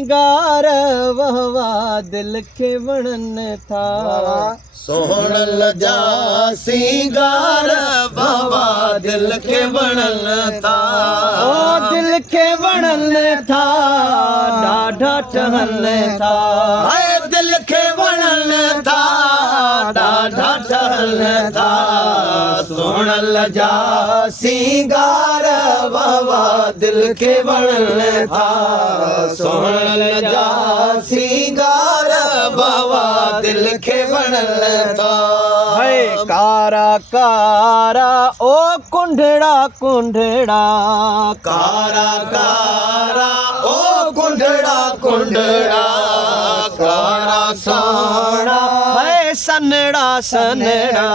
सिंगार वहवा दिल के वणन था सोहण लजा सिंगार बाबा दिल के वणन था ओ दिल के वणन था ॾाढा ठहन था हाय दिल के वणन था ॾाढा ठहन था सोहण लजा सिंगार बाबा दिल के वणन था सोहण लजा सिंगार बाबा दिल के वणन था है कारा कारा ओ कुंडड़ा कुंडड़ा कारा कारा ओ कुंडड़ा कुंडड़ा कारा सोहणा है सनड़ा सनड़ा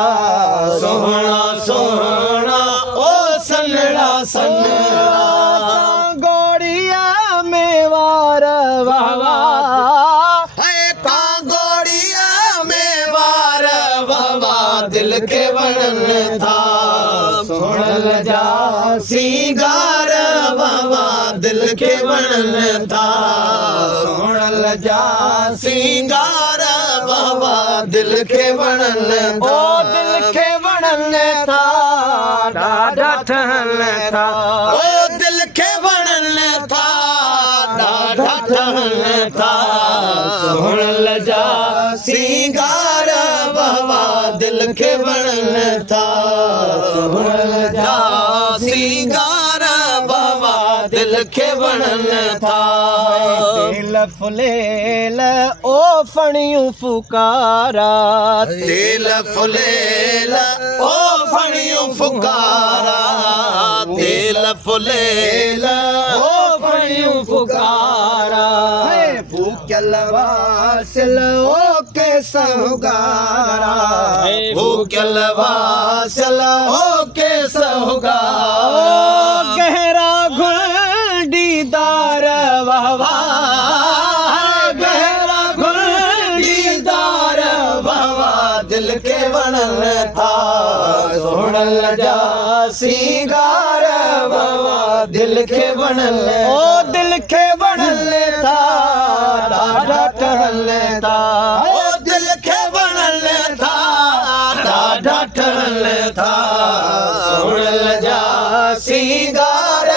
सोहणा सोहणा ओ सनड़ा सनड़ा गोड़िया में वार वावा है कांगोड़िया में वार बाबा दिल के वणन था सोहण लजा सिंगार बाबा दिल के वणन था सोहण लजा सिंगार बाबा दिल के वणन ओ था दिल के वणन था ॾाढा ठहन था ओ दिल के वणन था ॾाढा ठहन था सोहण लजा सिंगार बाबा दिल के वणन था सोहण लजा सिंगार बाबा दिल के वणन था तेल फुलेल ओ फणियूं फुकारा तेल फुलेल ओ फणियूं फुकारा तेल फुलेल ओ फणियूं फुकारा भूखल वासिल ओ के सहुगारा भूखल वासल ओ के सहुगारा ओ गहरा घुल दीदार वावा गहरा गुल दीदार बाबा दिल के वणन था सोहण लजा सिंगार बाबा दिल के वणन ओ दिल के वणन था ॾाढा ठहन था ओ दिल के वणन था ॾाढा ठहन था सोहण लजा सिंगार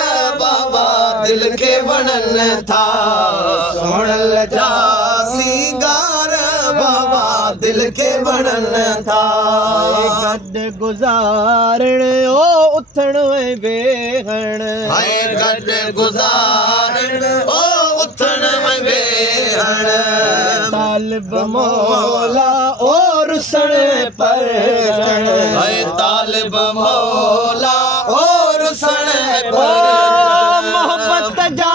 बाबा दिल के वणन था सोहण लजा सिंगार बाबा दिल के वणन था गॾु गुज़ारण ओ उथण ऐं वेहण हाय गॾु गुज़ारण ओ उथण में वेहण तालिब मौला ओ रुसण परचण हाय तालिब मौला ओ रुसण पर मोहब्बत जा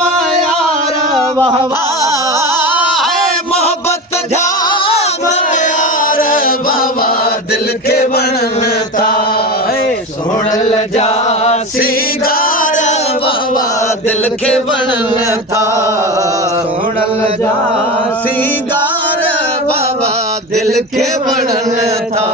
मायार वाह हाय मोहब्बत जाम यार बाबा दिल के वणन था सोहण लजा सिंगार बाबा दिल के वणन था सोहण लजा सिंगार बाबा दिल के वणन था